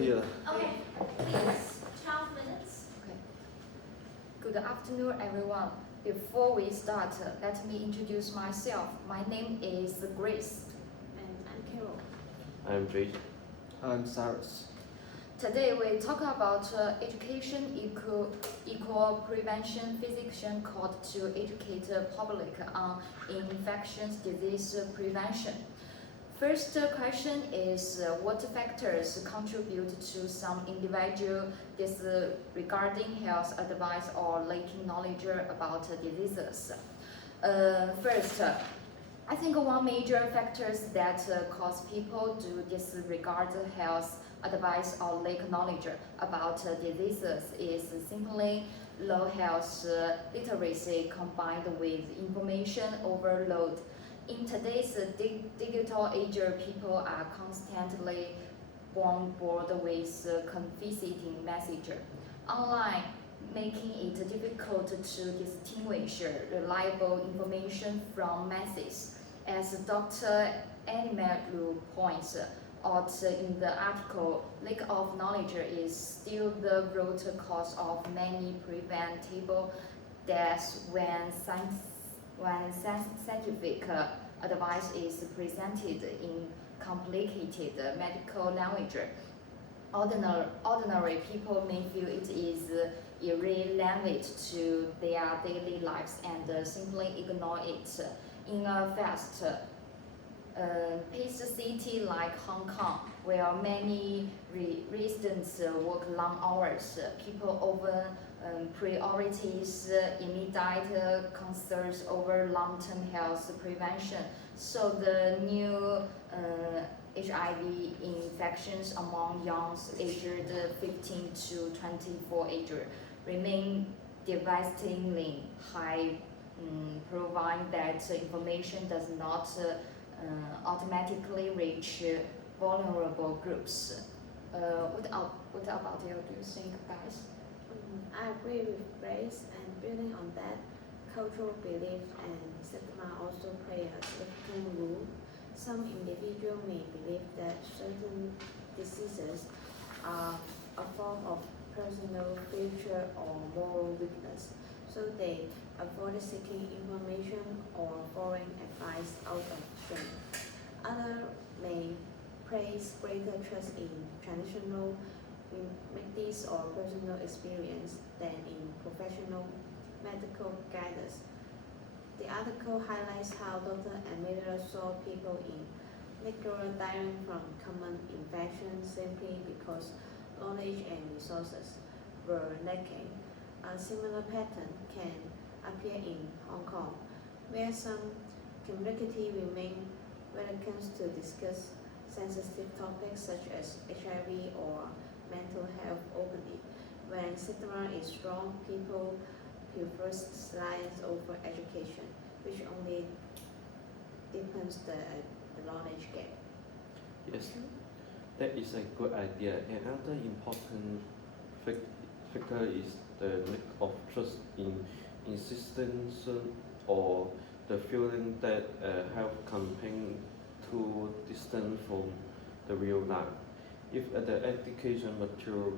Clear. Okay, please, 12 minutes. Okay. Good afternoon, everyone. Before we start, let me introduce myself. My name is Grace. And I'm Carol. I'm Jason. I'm Cyrus. Today we talk about education equal prevention physician called to educate the public on infectious disease prevention. First question is what factors contribute to some individual disregarding health advice or lacking knowledge about diseases? First, I think one major factors that cause people to disregard health advice or lack knowledge about diseases is simply low health literacy combined with information overload. In today's digital age, people are constantly bombarded with confusing messages online, making it difficult to distinguish reliable information from myths. As Dr. Animalu points out in the article, lack of knowledge is still the root cause of many preventable deaths when scientific advice is presented in complicated medical language. Ordinary people may feel it is irrelevant to their daily lives and simply ignore it. In a fast-paced city like Hong Kong, where many residents work long hours, people often prioritize immediate concerns over long-term health prevention. So the new HIV infections among young aged 15 to 24 age remain devastatingly high, proving that information does not automatically reach vulnerable groups. What about you? Do you think, guys? I agree with Grace, and building on that, cultural belief and stigma also play a significant role. Some individuals may believe that certain diseases are a form of personal failure or moral weakness, so they avoid seeking information or following advice out of shame. Others may place greater trust in traditional remedies or personal experience than in professional medical guidance. The article highlights how Dr. Amelia saw people in Nicaragua dying from common infections simply because knowledge and resources were lacking. A similar pattern can appear in Hong Kong, where some communities remain reluctant to discuss sensitive topics such as HIV or mental health openly. When stigma is strong, people prefer science over education, which only deepens the knowledge gap. Yes, that is a good idea. Another important factor is the lack of trust in insistence or the feeling that a health campaign too distant from the real life. If the education material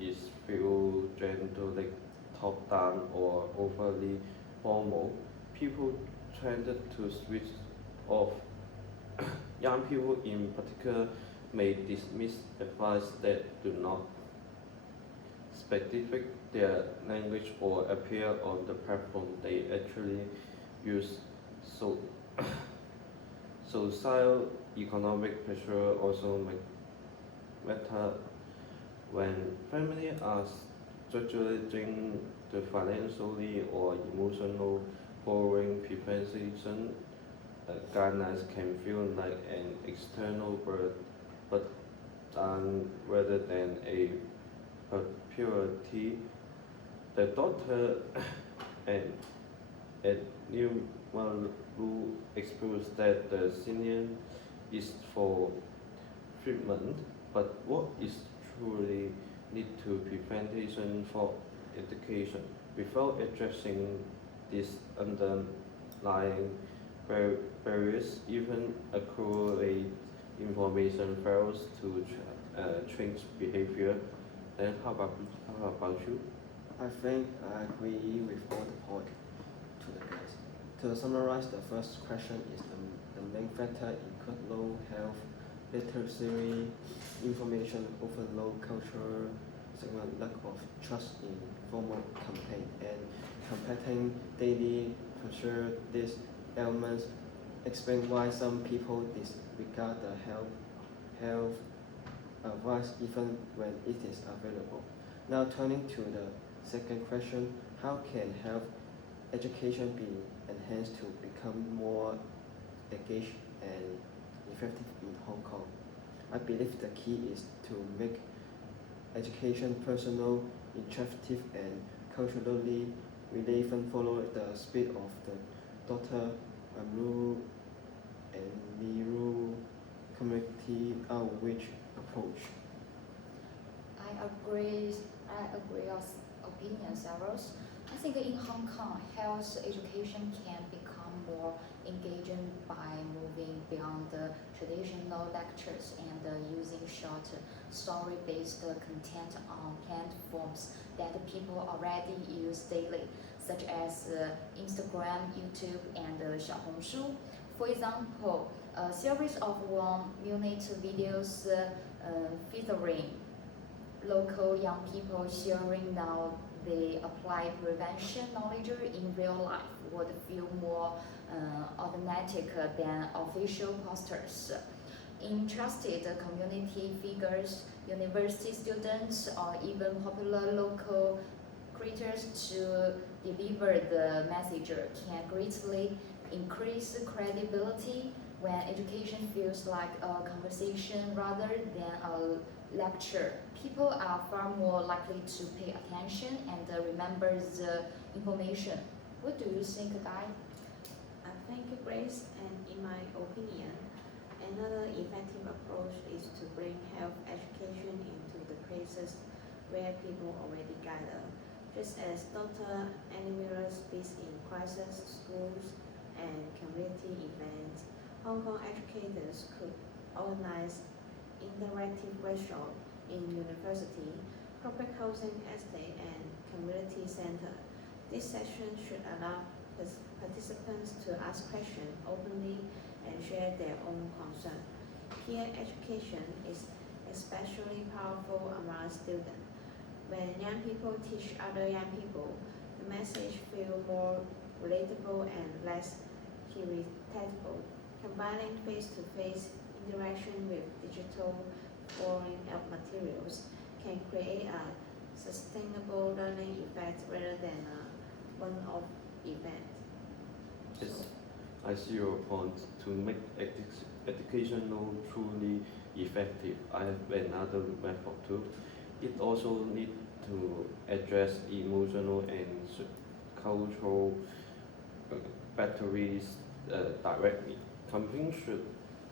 is feel gently top down or overly formal, people tended to switch off. Young people in particular may dismiss advice that do not specify their language or appear on the platform they actually use. So social economic pressure also matter when families are struggling the financially or emotional following prevention. Guidelines can feel like an external burden, but rather than a priority. The doctor and at New Malu exposed that the senior is for treatment, but what is truly need to prevention for education without addressing these underlying barriers, even accurate information fails to change behavior. Then how about you? I think I agree with all the point to the guys. To summarize, the first question is the main factor include low health literacy, information overload, cultural segment, lack of trust in formal campaign, and competing daily pressure. These elements explain why some people disregard the health advice even when it is available. Now turning to the second question, how can health education be enhanced to become more engaged and effective in Hong Kong? I believe the key is to make education personal, interactive, and culturally relevant. Follow the speed of the Dr. Amru and Liru community outreach approach. I agree with opinions, Saros. I think in Hong Kong, health education can become more engaging by moving beyond the traditional lectures and using short story-based content on platforms that people already use daily, such as Instagram, YouTube, and Xiaohongshu. For example, a series of 1 minute videos featuring local young people sharing how they apply prevention knowledge in real life would feel more authentic than official posters. Interested community figures, university students, or even popular local creators to deliver the message can greatly increase credibility when education feels like a conversation rather than a lecture. People are far more likely to pay attention and remember the information. What do you think, Guy? Thank you, Grace. And in my opinion, another effective approach is to bring health education into the places where people already gather. Just as Dr. Animira speaks in crisis schools and community events, Hong Kong educators could organize interactive workshops in university, public housing estate, and community center. This session should allow participants to ask questions openly and share their own concern. Peer education is especially powerful among students. When young people teach other young people, the message feels more relatable and less irritable. Combining face-to-face interaction with digital foreign materials can create a sustainable learning effect rather than a one-off event. Yes, I see your point. To make educational truly effective, I have another method too. It also needs to address emotional and cultural batteries directly. Companies should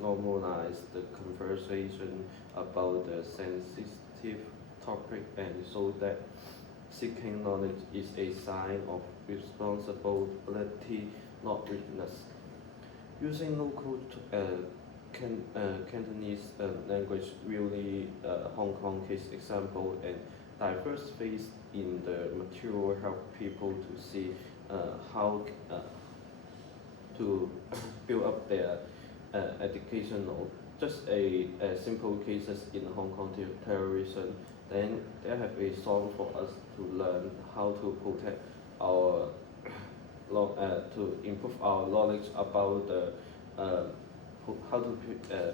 normalize the conversation about the sensitive topic and so that seeking knowledge is a sign of responsibility, not weakness. Using local Cantonese language really Hong Kong case example and diverse face in the material help people to see how to build up their educational. Just a simple cases in Hong Kong terrorism. Then they have a song for us to learn how to protect our to improve our knowledge about the how to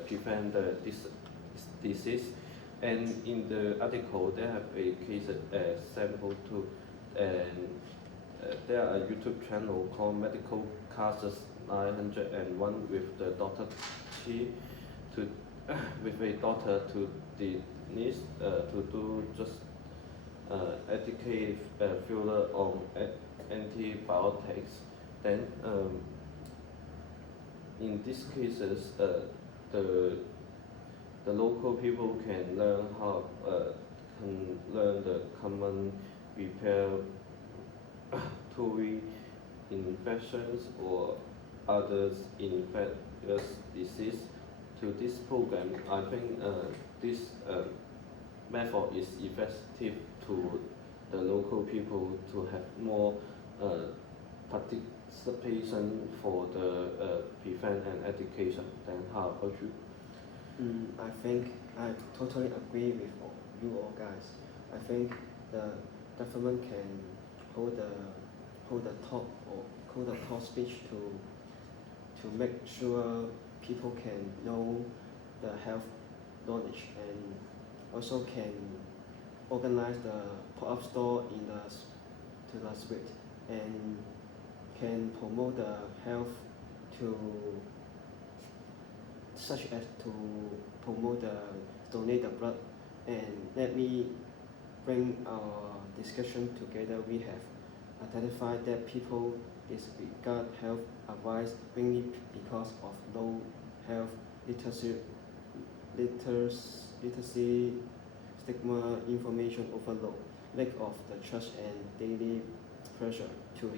prevent the disease. And in the article, they have a case sample too, and there are a YouTube channel called Medical Classes 901 with the Dr. Chi to with a daughter to the niece to do just educate further on antibiotics. Then in these cases, the local people can learn how can learn the common repair to infections or others infectious disease. to this program, I think this method is effective to the local people to have more participation for the prevent and education. Then how about you? I think I totally agree with you all guys. I think the government can hold a talk speech to make sure people can know the health knowledge, and also can organize the pop-up store to the street, and can promote the health to such as to promote the donate the blood. And let me bring our discussion together. We have identified that people disregard health advice mainly because of low health literacy, stigma, information overload, lack of the trust, and daily pressure to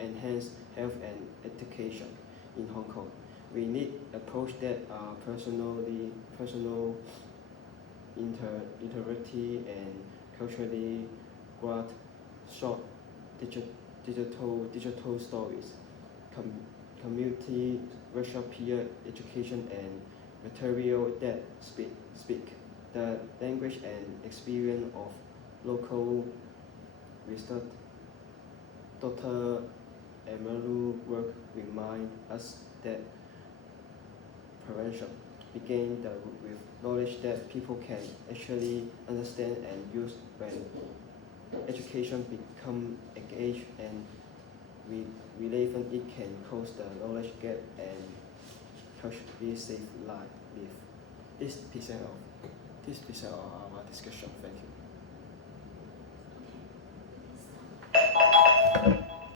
enhance health and education in Hong Kong. We need approach that are personal, interactive, and culturally grounded. Short digital stories, community workshop, peer education, and material that speak the language and experience of local research. Dr. Emanu's work remind us that prevention begins with knowledge that people can actually understand and use. When education become engaged and relevant, it can close the knowledge gap and culturally save life. This is our discussion. Thank you.